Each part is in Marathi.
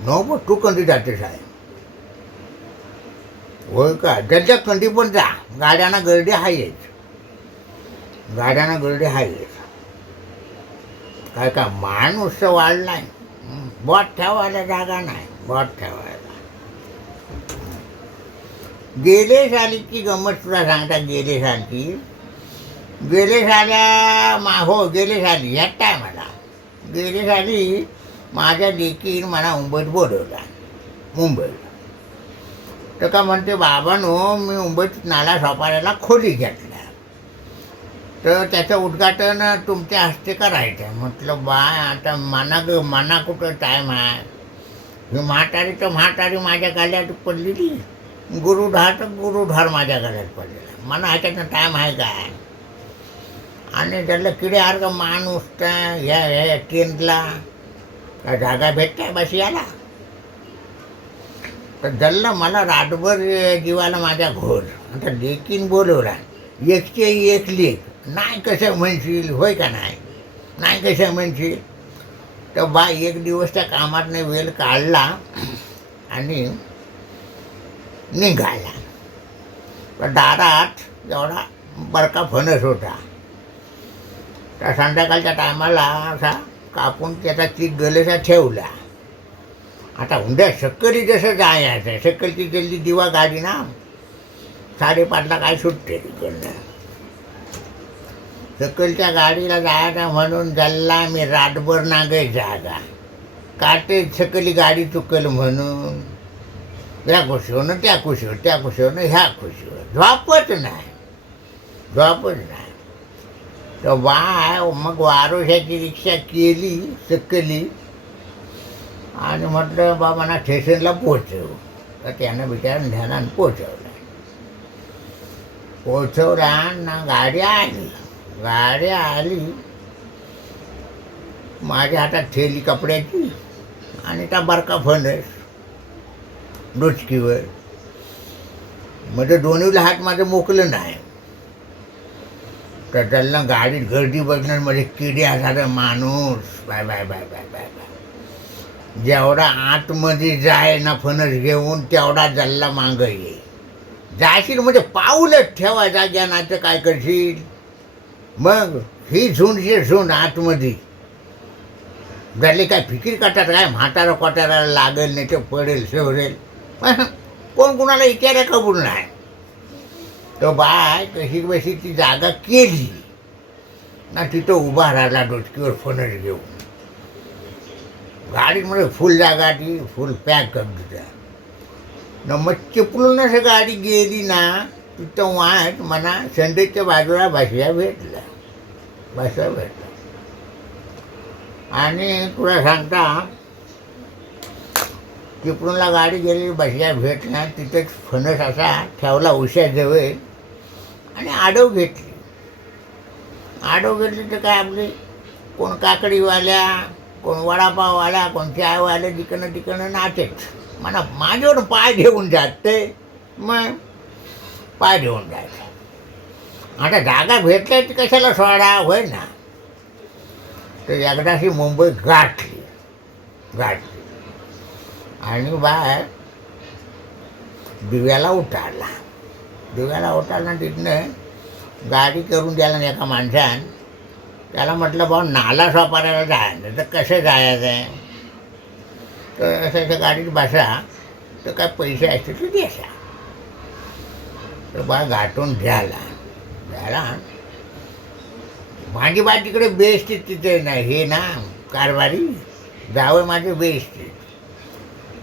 नो पण तू कधी जाते साहेब? होय का? त्याच्या कंडी पण जा, गाड्यांना गर्दी आहेच, गाड्यांना गर्दी आहेच. काय का माणूस वाढलाय, बॉट ठेवायला जागा नाही, बॉट ठेवायला. गेले सालीची गंमत तुला सांगता, गेले सालची, गेले साल्या हो गेले साली ह्यात टायमाला, गेले साली माझ्या लेकीन मला मुंबईत बोलवला, मुंबईत. तर का म्हणते, बाबांनो मी मुंबईत नाला सोपाऱ्याला खोली घेतल्या, तर त्याचं उद्घाटन तुमच्या हस्ते करायचं आहे. म्हटलं बाय आता मना कुठं टाईम आहे, ही म्हातारी तर म्हातारी माझ्या गाल्यात पडलेली, गुरुढार तर गुरुढार माझ्या गाल्यात पडलेला, मला ह्याच्यातनं टाईम आहे काय? आणि त्याला किड्यासारखा माणूस ह्या ट्रेनला काय जागा भेटते बस याला. तर जल्ला मला रातभर जीवाला माझ्या घोर. आता लेकीन बोलवला, एकचे एक लेख, नाही कसं म्हणशील, होय का नाही, नाही कसं म्हणशील. तर बा एक दिवस त्या कामातनं वेळ काढला आणि निघाला. तर दारात एवढा बरका फणस होता. त्या संध्याकाळच्या टायमाला असा कापून त्याचा चीक गलेसा ठेवला. आता उद्या सक्कली जसं जायचं, सक्कलची जल्दी दिवा गाडी ना 5:30ला काय सुटते तिकडनं. सक्कलच्या गाडीला जायचं म्हणून जल्ला मी रातभर नागे जागा, काटे सकली गाडी चुकल म्हणून, या खुशीवर त्या खुशीवर, त्या खुशीवर ह्या खुशीवर, झोपच नाही, झोपच नाही. तर बाय मग वारोशाची रिक्षा केली सकली आणि म्हटलं बा मला स्टेशनला पोचव. तर त्यानं बिचारानं ध्यानानं पोचवला ना. गाडी आली, माझ्या हातात थैली कपड्याची आणि त्या बरका फणस डोचकीवर. म्हणजे दोन्हीला हात माझं मोकलं नाही. तर त्याला गाडीत गर्दी बघणार म्हणजे किड्यासारखा माणूस, bye bye bye bye bye bye, जेवढा आतमध्ये जाय ना फणस घेऊन तेवढा जल्ला मागं ये. जाशील म्हणजे पाऊलच ठेवा जाग्या, नाचं काय करशील. मग ही झुंड आतमध्ये झाली, काय फिकीर करतात काय, म्हातारा कोटाराला लागेल नाही तर पडेल सवरेल, कोण कुणाला विचारा कबूल नाही. तर बाय कशी बशी ती जागा केली ना, तिथं उभा राहिला डोचकीवर फणस घेऊन. गाडीमध्ये फुल जागा, ती फुल पॅक करून दिल्या न. मग चिपळून असं गाडी गेली ना, तिथं वाट म्हणा संडेच्या बाजूला बसल्या भेटला. आणि तुला सांगता, चिपळूणला गाडी गेली, बसल्या भेटला, तिथेच फणस असा ठेवला उशाजवळ आणि आडव घेतली. तर काय आपली कोण काकडीवाल्या, कोण वडापाववाला, कोण चायवाल्या तिकडनं नाचेच. म्हणा माझ्यावर पाय घेऊन जाते, मग पाय घेऊन जायचं. आता जागा भेटल्या ती कशाला सोडा, होय ना. तर एकदाशी मुंबई गाठली आणि बाय दिव्याला उतारला. तिथनं गाडी करून द्यायला ना एका माणसानं. त्याला म्हटलं भाऊ नाला सोपाऱ्याला जायचं, तर कसं जायचं आहे. तर असं गाडीत बसा, तर काय पैसे असतील तर द्यायचा. तर बा गाठून घ्यायला माझी बा तिकडे बेस्ट तिथे नाही, हे ना कारभारी जावं माझं बेस्ट.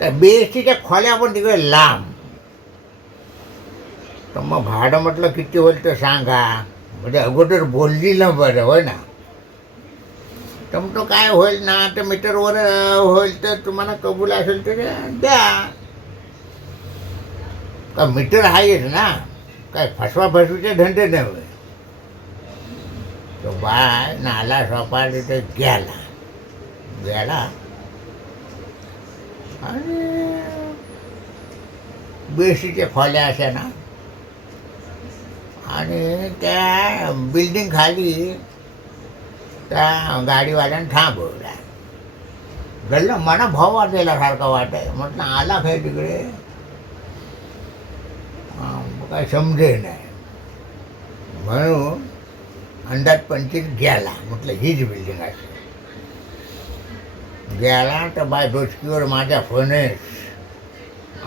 तर बेस्टीच्या खोल्या पण तिकडे लांब. तर मग भाडं म्हटलं किती होईल तर सांगा, म्हणजे अगोदर बोलली ना बरं, होय ना. तर मग तो काय होईल ना, तर मीटरवर होईल तर तुम्हाला कबूल असेल तर द्या. का मीटर आहेच ना, काय फसवाफसवीचे धंदे नव्हे. तो बाय नाला सोपा तिथे गेला आणि बेशीच्या खोल्या अशा ना, आणि त्या बिल्डिंग खाली त्या गाडीवाल्यानं थांबवला. घडलं मला भाव वाटायला वाटाय. म्हटलं आला काय तिकडे, काय समजे नाही. म्हणून अंदाज 25 गेला. म्हटलं हीच बिल्डिंग असेल. गेला तर बाय डोचकीवर माझ्या फणस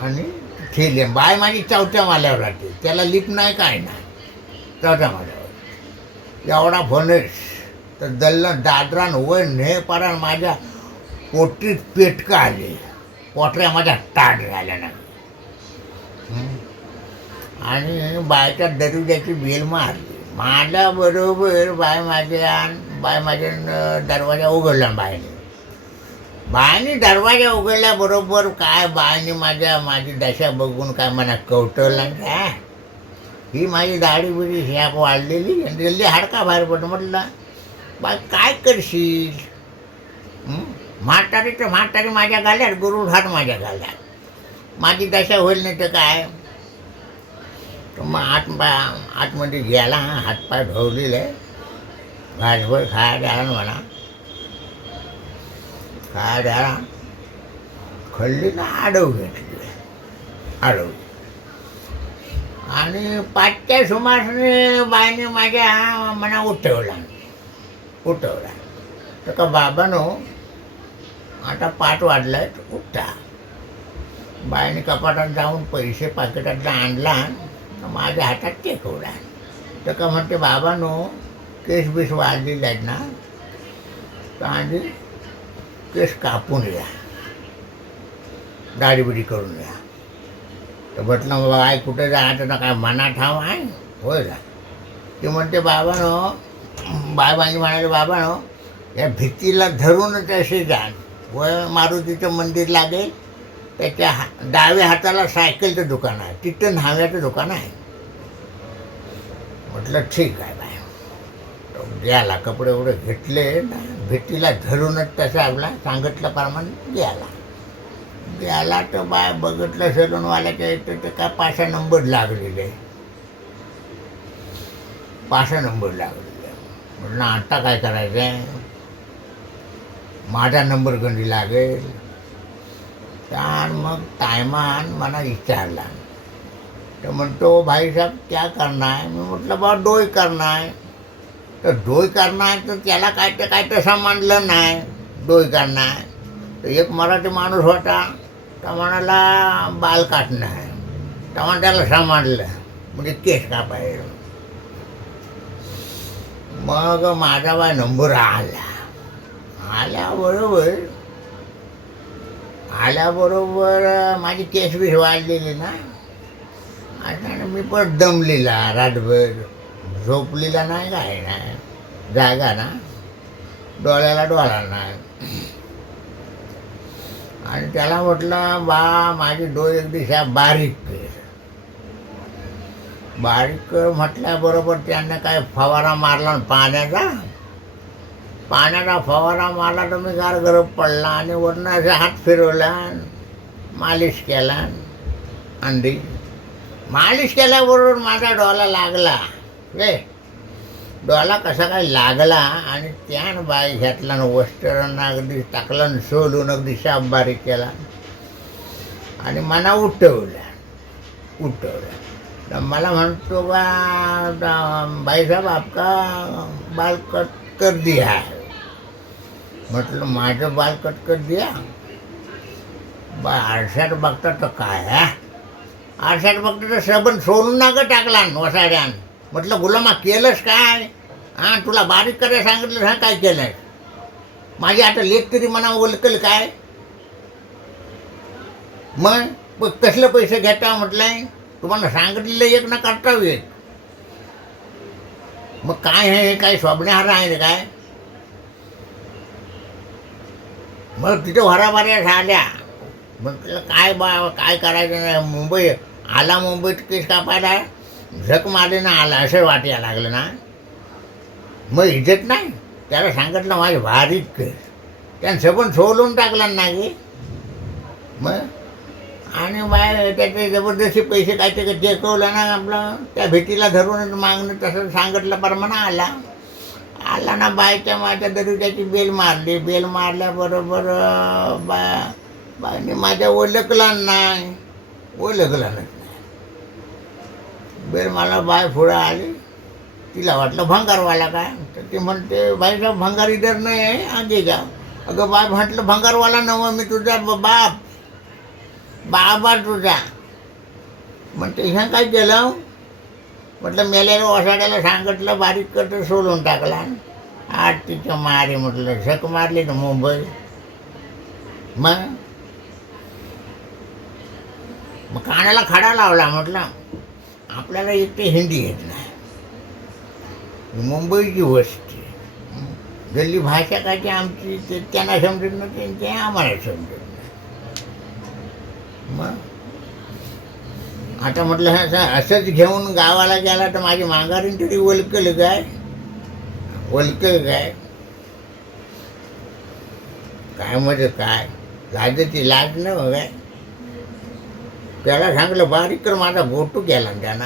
आणि ठेले. बाय माझी 4थ्या माल्यावर राहते, त्याला लिप नाही काय नाही. 4थ्या माल्यावर एवढा फणस. तर दल्लन दादरान वय ने पारान माझ्या पोटीत पेटका आले. पोटऱ्या माझ्या ताट झाल्या ना. आणि बायच्या दरवाजाची बेल मारली. माझ्याबरोबर बाय माझ्या दरवाजा उघडला. बायने दरवाजा उघडल्याबरोबर काय बायने माझी दशा बघून काय मला कवटवलं काय, ही माझी दाढी बिडी ह्याप वाढलेली आणि जल्दी हाडका बाहेर पडलं. म्हटलं बाय काय करशील, म्हातारी तर म्हातारी माझ्या गाल्यात, गुरुड हात माझ्या गाल्यात, माझी दशा होईल नाही तर काय. तर मग आतमध्ये गेला, हातपाय ढवलेले, घासभर खाया द्याला म्हणा, खाया द्याला. खल्ली ना आडव घेतली, आडव. आणि 5च्या सुमाराने बायने माझ्या मना उठवला. तर का बाबानो आता 5 वाजलाय, उठा. बायने कपाटात जाऊन पैसे पाकिटातला आणला, माझ्या हातात टेकवला. तर का म्हणते बाबानो केस बीस वाढलेले आहेत ना, तर आधी केस कापून या, दाढी बिडी करून या. तर म्हटलं बाय कुठे जायचं ना, काय मना ठाव आहे होय का. ते म्हणते बाबानो, बाबांनी म्हणाले बाबानो या भित्तीला धरूनच असे जा. व मारुतीचं मंदिर लागेल, त्याच्या डाव्या हाताला सायकलचं दुकान आहे, तिथं न्हाव्याचं दुकान आहे. म्हटलं ठीक आहे बाय. गेला, कपडे वगैरे घेतले, भित्तीला धरूनच तसं आपला सांगितल्याप्रमाणे गेला. तर बाय बघितलं सलूनवाल्याच्या इथं तर काय 5 नंबर लागलेले, 5 नंबर लागलेले. म्हटलं आता काय करायचं आहे, माझा नंबर गंडी लागेल. तर मग टायमान मला विचारला. तर म्हणतो भाई साहब क्या करना है. मी म्हटलं बा डोई करना है. तर डोई करना आहे तर त्याला काय तसं मांडलं नाही, डोई करना आहे. तर एक मराठी माणूस होता, तर म्हणाला बाल काटणं आहे. तेव्हा त्याला सांभाळलं, म्हणजे केस कापायचं. मग माझा बाय नंबर आल्याबरोबर माझी केस बीस वाढलेली ना, आता मी पण दमलेला, रातभर झोपलेला नाही, काय नाही, जागा ना, डोळ्याला डोळा नाही. आणि त्याला म्हटलं बा माझी डोळे एक दिशा बारीक कर म्हटल्याबरोबर त्यानं काय फवारा मारला, पाण्याचा फवारा मारला. तर मी गार गरम पडला आणि वरनं असा हात फिरवला, मालिश केला. अंडी मालिश केल्याबरोबर माझा डोळा लागला. डोळा कसा काय लागला आणि त्यानं बाय घेतला ना, वस्त्रांना अगदी टाकला, सोलून अगदी शाप बारीक केला आणि मला उठवलं. तर मला म्हणतो बा भाई साहब आपका बाल कट कर दिया है. म्हटलं माझं बाल कट कर दिया. बा आरशात बघता तर काय आहे, आरशात बघता तर सबन सोलून ना गं टाकला वसाड्यान. म्हटलं गुलामा केलंस काय, हां तुला बारीक करायला सांगितलं, हां काय केलंय. माझी आता लेख तरी मना ओलकल काय. मग कसलं पैसे घेता म्हटलंय, तुम्हाला सांगितलेलं एक ना कर्तव्य एक. मग काय हे काय स्वप्नहार आहे काय. मग तिथं हराभऱ्या झाल्या. म्हटलं काय बा काय करायचं नाही. मुंबईत केस कापायला झक मारले ना आला असं वाटायला लागलं ना. मग इज्जत नाही. त्याला सांगितलं माझे बारीक केस, त्यानं सबन सोलून टाकला नाही. मग आणि बाय त्याचे जबरदस्ती पैसे काय ते टेकवलं ना आपलं, त्या भेटीला धरून मागणं तसं सांगितलं प्रमाणे आला. आला ना बायच्या माझ्या दरवाजाची बेल मारली. बेल मारल्याबरोबर बायने माझ्या ओळखला नाही, ओळखला नाही. बेल मला बाय पुढं आली. तिला वाटलं भंगारवाला काय, तर ती म्हणते बाईसाहेब भंगार इधर नाही आहे, आगे जा. अगं बाय म्हटलं भंगारवाला नव्ह, मी तुझा बाप, बाबा तुझा. म्हणते ह्या काय केलं. म्हटलं मेल्याला ओसाड्याला सांगितलं, बारीक करतं सोडून टाकला. आज तिच्या मारे म्हटलं झक मारली ना मुंबई. मग कानाला खडा लावला. म्हटलं आपल्याला एक ते हिंदी येत नाही, मुंबईची वस्ती, गल्ली भाषा काय की आमची, ते त्यांना समजत नाही, ते आम्हाला समजत नाही. मग आता म्हटलं असंच घेऊन गावाला गेला तर माझी माघारीन तरी ओळखलं काय, ओळखलं काय, काय म्हणजे काय लाजची लाज न काय. त्याला सांगलं बारीक कर, माझा गोटू केला त्यानं.